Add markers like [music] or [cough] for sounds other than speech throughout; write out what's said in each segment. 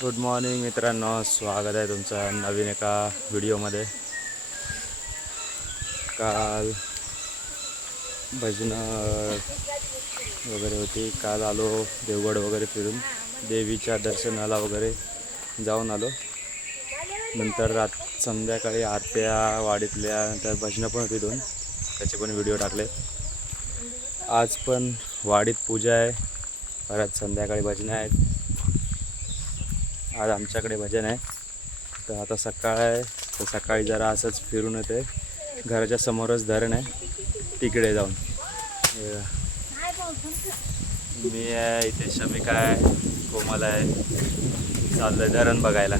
Good morning मित्रांनो. स्वागत आहे तुमचं नवीन एका व्हिडिओमध्ये. काल भजनं वगैरे होती. काल आलो देवगड वगैरे फिरून. देवीच्या दर्शनाला वगैरे जाऊन आलो. नंतर रात संध्याकाळी आरत्या वाडीतल्या नंतर भजनं पण होती दोन. त्याचे पण व्हिडिओ टाकले. आज पण वाडीत पूजा आहे. परत संध्याकाळी भजनं आहेत. आज आमच्याकडे भजन आहे. तर आता सकाळ आहे. तर सकाळी जरा असंच फिरून येते घराच्या समोरच धरण आहे. तिकडे जाऊन. मी आहे इथे शमिका आहे कोमल आहे. चाललंय धरण बघायला.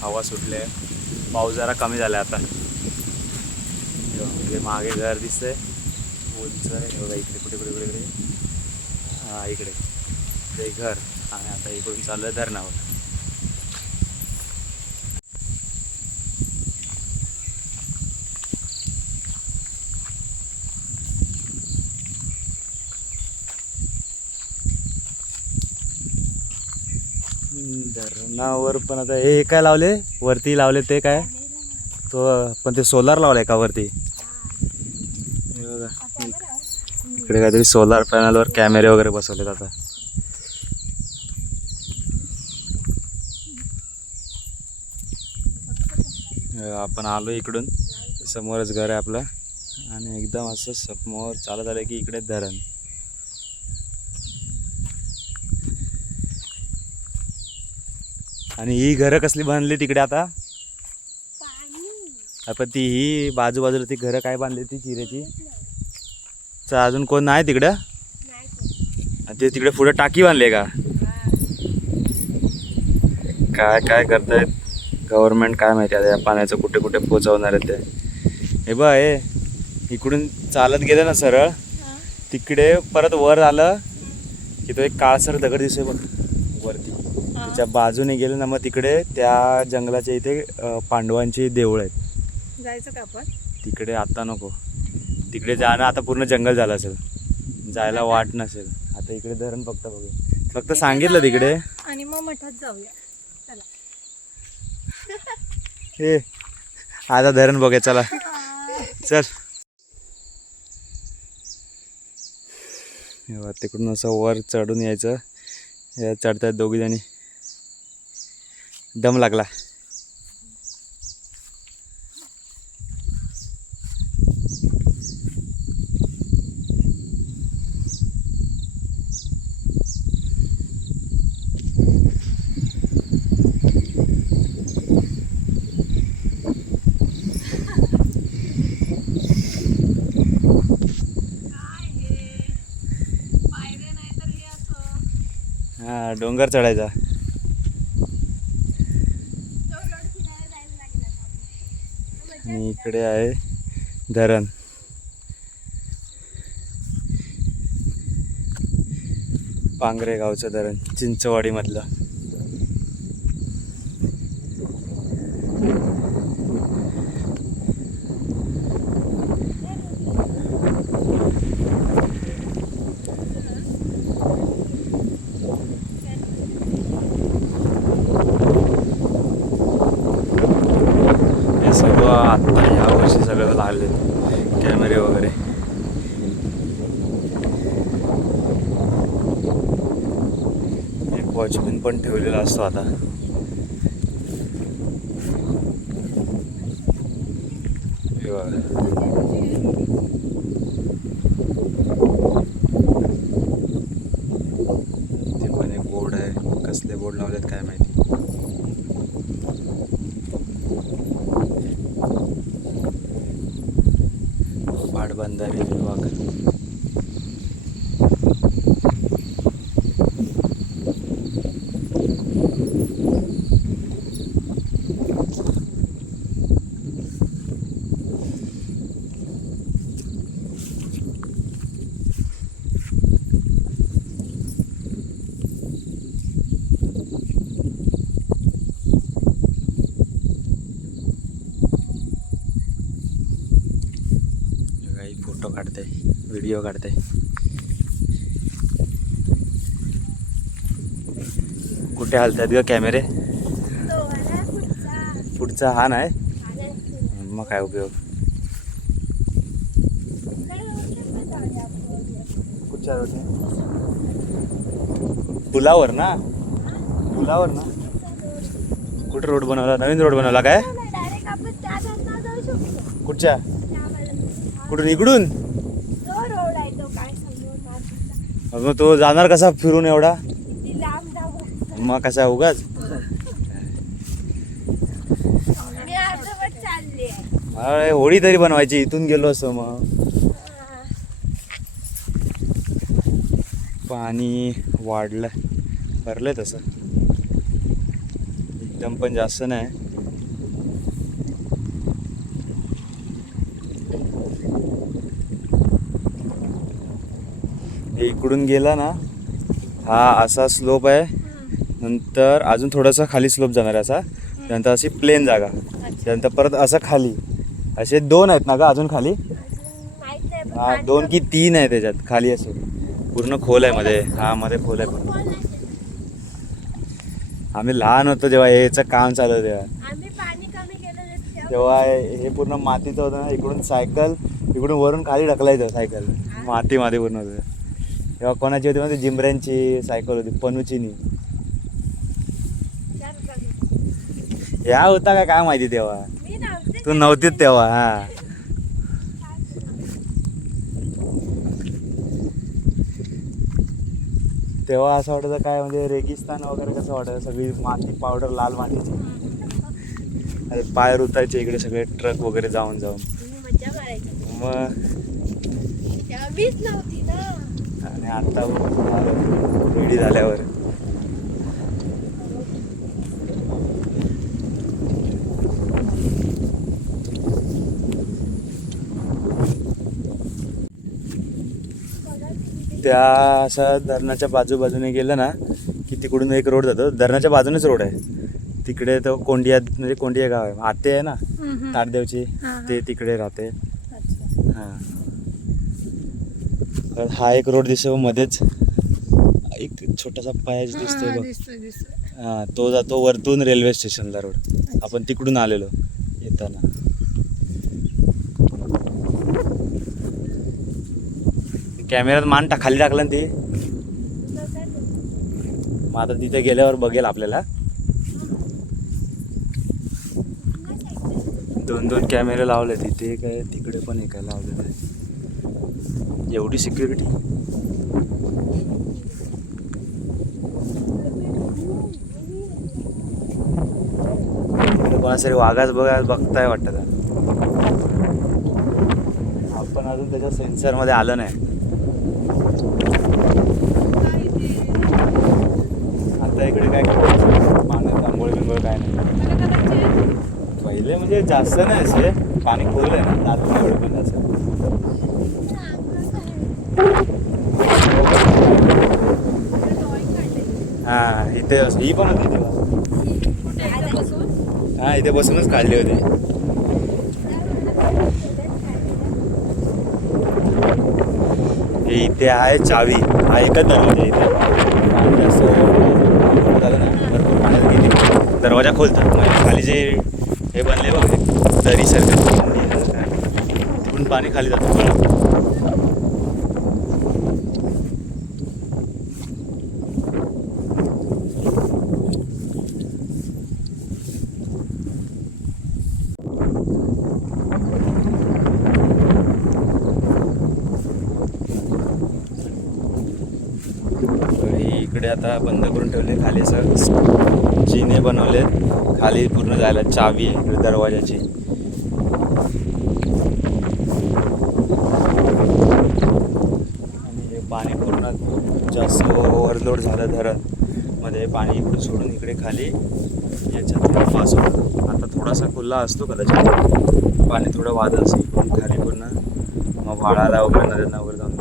हवा सुटली आहे. पाऊस जरा कमी झाला आता. हे मागे घर दिसतंय. उंच आहे. बघा इकडे कुठे कुठे कुठे कुठे? हां इकडे. ते घर आणि आता इकडून चालू आहे धरणावर धरणावर पण आता हे काय लावले? वरती लावले ते काय? तो पण ते सोलार लावले का वरती? इकडे काहीतरी सोलार पॅनलवर कॅमेरे वगैरे बसवलेत आता. आपण आलो इकडून. समोरच घर आहे आपलं. आणि एकदम असं समोर चालत आलं की इकडे धरण. आणि ही घरं कसली बांधली तिकडे आता? आपण ती ही बाजूबाजूला ती घरं काय बांधली ती चिरेची? च अजून कोण नाही तिकडं? ते तिकडे पुढे टाकी बांधली का? काय काय करतायत? गव्हर्नमेंट काय माहिती आता या पाण्याचं कुठे कुठे पोचवणार आहे ते. हे बघ हे इकडून चालत गेलं ना सरळ तिकडे परत वर आलं की तो एक काळसर दगड दिसतोय बघ वरती. त्याच्या बाजूने गेलं ना मग तिकडे त्या जंगलाच्या इथे पांडवांची देऊळ आहेत. जायचं का आपण? तिकडे आता नको. तिकडे जाणं आता पूर्ण जंगल झालं असेल. जायला वाट नसेल. आता इकडे धरण फक्त बघू फक्त सांगितलं तिकडे. आणि मग मठात जाऊया. हे आता धरण बघूया चला. चल. तिकडून असं वर चढून यायचं. या चढतात दोघी जणी दम लागला हा डोंगर चढायचा. आणि इकडे आहे धरण. पांगरे गावचं धरण चिंचवाडीमधलं. हे सगळं आत्ता ह्या वर्षी सगळं लागले. कॅमेरे वगैरे. एक वॉचमॅन पण ठेवलेला असतो आता. हे बघा. ते पण एक बोर्ड आहे. कसले बोर्ड लावलेत काय माहिती. બંદર એ બ્લોગ फोटो काढते. व्हिडिओ काढते. कुठे हलतात ग कॅमेरे पुढचा हा नाही? मग काय उपयोग? कुठच्या पुलावर ना? पुलावर ना? कुठे रोड बनवला? नवीन रोड बनवला काय? कुठच्या? कुठून? इकडून तो रोड आहे तो काय समजून मारतीचा. मग तो जाणार कसा फिरून एवढा? मग कसा उगाच? अरे, होळी तरी बनवायची इथून गेलो असं मग. पाणी वाढलं भरलंय तसं. एकदम पण जास्त नाही. इकडून गेला ना हा असा स्लोप आहे. नंतर अजून थोडासा खाली स्लोप जाणार आहे असा. त्यानंतर अशी प्लेन जागा. त्यानंतर परत असं खाली. असे दोन आहेत ना का अजून खाली? हा दोन की तीन आहे त्याच्यात. खाली असे. पूर्ण खोल आहे मध्ये. हा मध्ये खोल आहे पूर्ण. आम्ही लहान होतो जेव्हा याचं काम चालू होतं तेव्हा. तेव्हा हे पूर्ण मातीचं होतं ना इकडून सायकल इकडून वरून खाली ढकलायचं सायकल माती माती पूर्ण होतं. तेव्हा कोणाची होती म्हणजे जिमऱ्यांची सायकल होती पनुचीनी. ह्या होता का? काय माहिती तेव्हा? तू नव्हतीच तेव्हा हा. तेव्हा असं वाटायचं काय म्हणजे रेगिस्तान वगैरे कसं वाटायचं? सगळी माती पावडर लाल मातीची अरे पाय रुतायचे इकडे सगळे ट्रक वगैरे जाऊन जाऊन. मग? आता रेडी झाल्यावर. त्या असा धरणाच्या बाजू बाजूने गेलं ना की तिकडून एक रोड जातो. धरणाच्या बाजूनेच रोड आहे. तिकडे तो कोंडिया म्हणजे कोंडिया गाव आहे. आते आहे ना तारदेवची हा, ते तिकडे राहते. हा. तर हा एक रोड दिसतो मध्येच. एक छोटासा पायाच दिसतोय बघ. हा तो जातो वरतून रेल्वे स्टेशनला रोड. आपण तिकडून आलेलो येताना. कॅमेऱ्यात मान टा खाली टाकला ना ते. मग आता तिथे गेल्यावर बघेल आपल्याला. दोन दोन कॅमेरे लावले तिथे काय तिकडे पण एक काय लावलेलं आहे. एवढी सिक्युरिटी कोणासाठी वाघाच बघा बघताय वाटतं का? आपण अजून त्याच्या सेन्सरमध्ये आलं नाही. आता इकडे काय पाण्यात आंघोळ बिंघोळ काय नाही. पहिले म्हणजे जास्त नाही असे. पाणी खोल आहे ना जात नाही एवढं पण असं ते ही पण होती तेव्हा. हा इथे बसूनच काढले होते. हे इथे आहे चावी. हा एकच दरवाजा इथे. म्हणजे झालं ना भरपूर पाण्यात गेली. दरवाजा खोलतात. म्हणजे खाली जे हे बनले बघ दरी सारखं. तिकडून पाणी खाली जातं तर ही इकडे आता बंद करून ठेवले खाली असं. जिने बनवले. खाली पूर्ण जायला चावी आहे दरवाजाची. आणि हे पाणी पूर्ण जास्त ओव्हरलोड झालं धरणमध्ये पाणी इकडून सोडून इकडे खाली याच्यात पास आता थोडासा खुल्ला असतो कदाचित. पाणी थोडं वादळ असेल इकडून खाली पूर्ण. मग वाळाला वगैरे नद्यांना वगैरे जाऊन.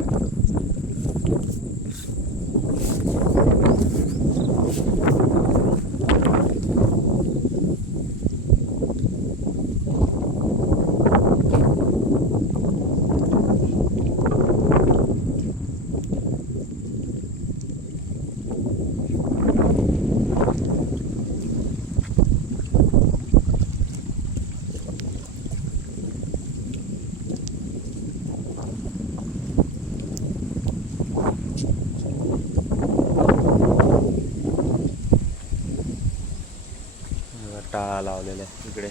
टाळा लावलेला आहे इकडे.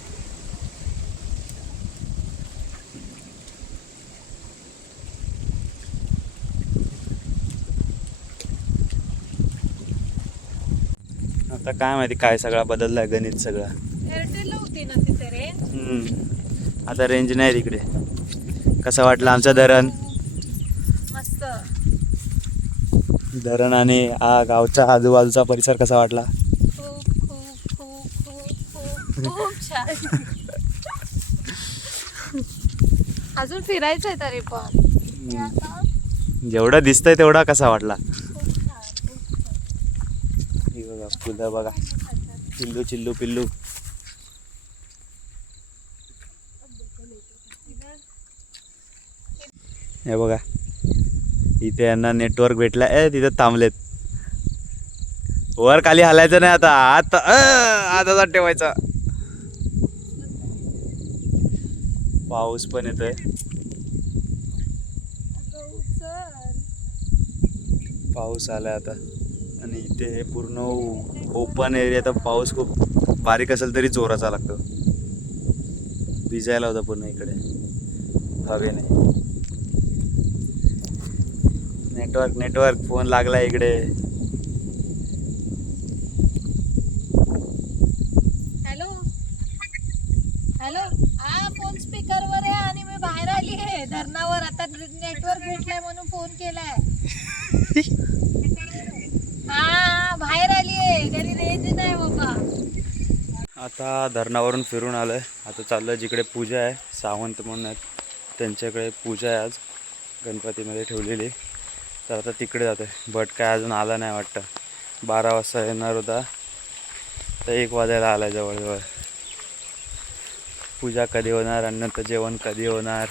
आता काय माहिती काय सगळा बदललाय गणित सगळं. आता रेंज नाही तिकडे. कसं वाटलं आमचं धरण? धरण आणि हा गावचा आजूबाजूचा परिसर कसा वाटला खूप खूप खूप खूप खूप [laughs] अजून फिरायचंय तरी पण. जेवढा जेवढं दिसतंय तेवढा कसा वाटला? हे बघा फुलं बघा. चिल्लू चिल्लू पिल्लू. हे बघा. इथे यांना नेटवर्क भेटला. ए तिथे थांबलेत. वर खाली हलायचं नाही आता. आता आता ठेवायचा. पाऊस पण येतोय. पाऊस आलाय आता. आणि इथे हे पूर्ण ओपन एरिया तर पाऊस खूप बारीक असेल तरी जोराचा लागतो. भिजायला होता पूर्ण इकडे. हवेने नेटवर्क नेटवर्क फोन लागला इकडे हॅलो हॅलो हा फोन स्पीकर वर आहे आणि मी बाहेर आली आहे धरणावर आता नेटवर्क भेटलाय म्हणून फोन केलाय हा बाहेर आली आहे घरी रेंज नाही बाबा आता धरणावरून फिरून आलो आहे आता चाललं जिकडे पूजा आहे सावंत म्हणून आहेत. त्यांच्याकडे पूजा आहे आज गणपतीमध्ये ठेवलेली. तर आता तिकडे जाते बट काय अजून आला नाही वाटतं. बारा वाजता येणार होता. तर एक वाजायला आला जवळजवळ. पूजा कधी होणार आणि नंतर जेवण कधी होणार?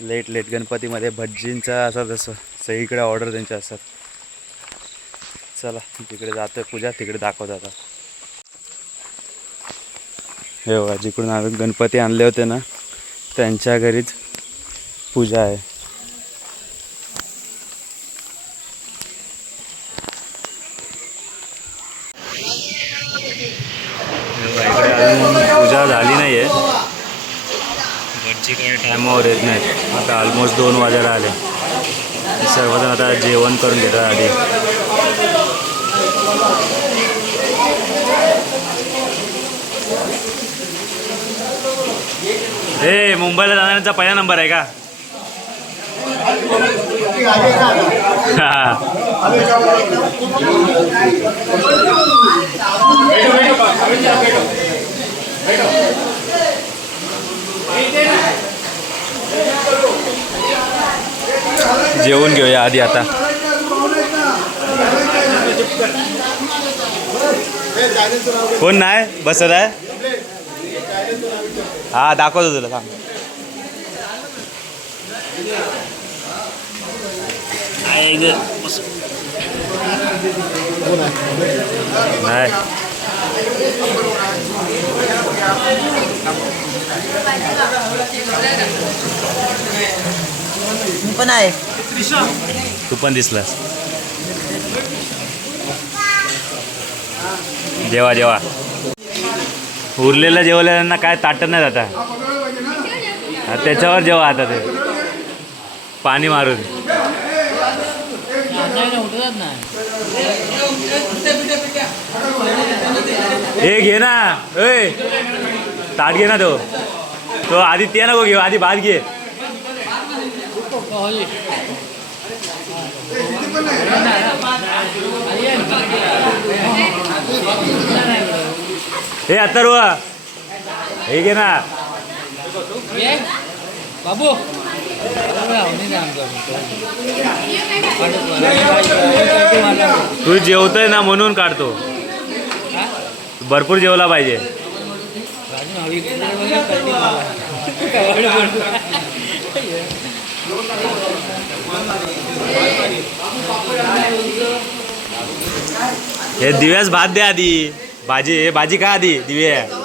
Late late. गणपतीमध्ये भज्जींचं असं तसं. सगळीकडे ऑर्डर त्यांच्या असतात. चला तिकडे जातो पूजा. तिकडे दाखवत आता. हे बघा जिकडून आम्ही गणपती आणले होते ना त्यांच्या घरीच पूजा आहे. अजून पूजा झाली नाही आहे घरची काही टायमावर येत नाही आता ऑलमोस्ट दोन वाजायला आले. सर्वजण आता जेवण करून घेतात आधी. हे मुंबईला जाणाऱ्यांचा पहिला नंबर आहे का? हा. जेवून घेऊया आधी आता. कोण नाही बसत आहे? हा दाखवतो तुला सांग नाही. मी पण आहे. तू पण दिसलास. जेवा जेवा उरलेलं जेवल्यांना काय ताटत नाही आता. त्याच्यावर जेव्हा आता ते. पाणी मारून. हे घे ना. ए ताट घे ना तो. तो आधी ते नको घेऊ. आधी भात घे. हे अथर्व हे घे ना. बाबू. तू जेवतोय ना म्हणून काढतो. भरपूर जेवला पाहिजे. हे दिव्यास भात दे आधी. भाजी हे भाजी का आधी दिव्या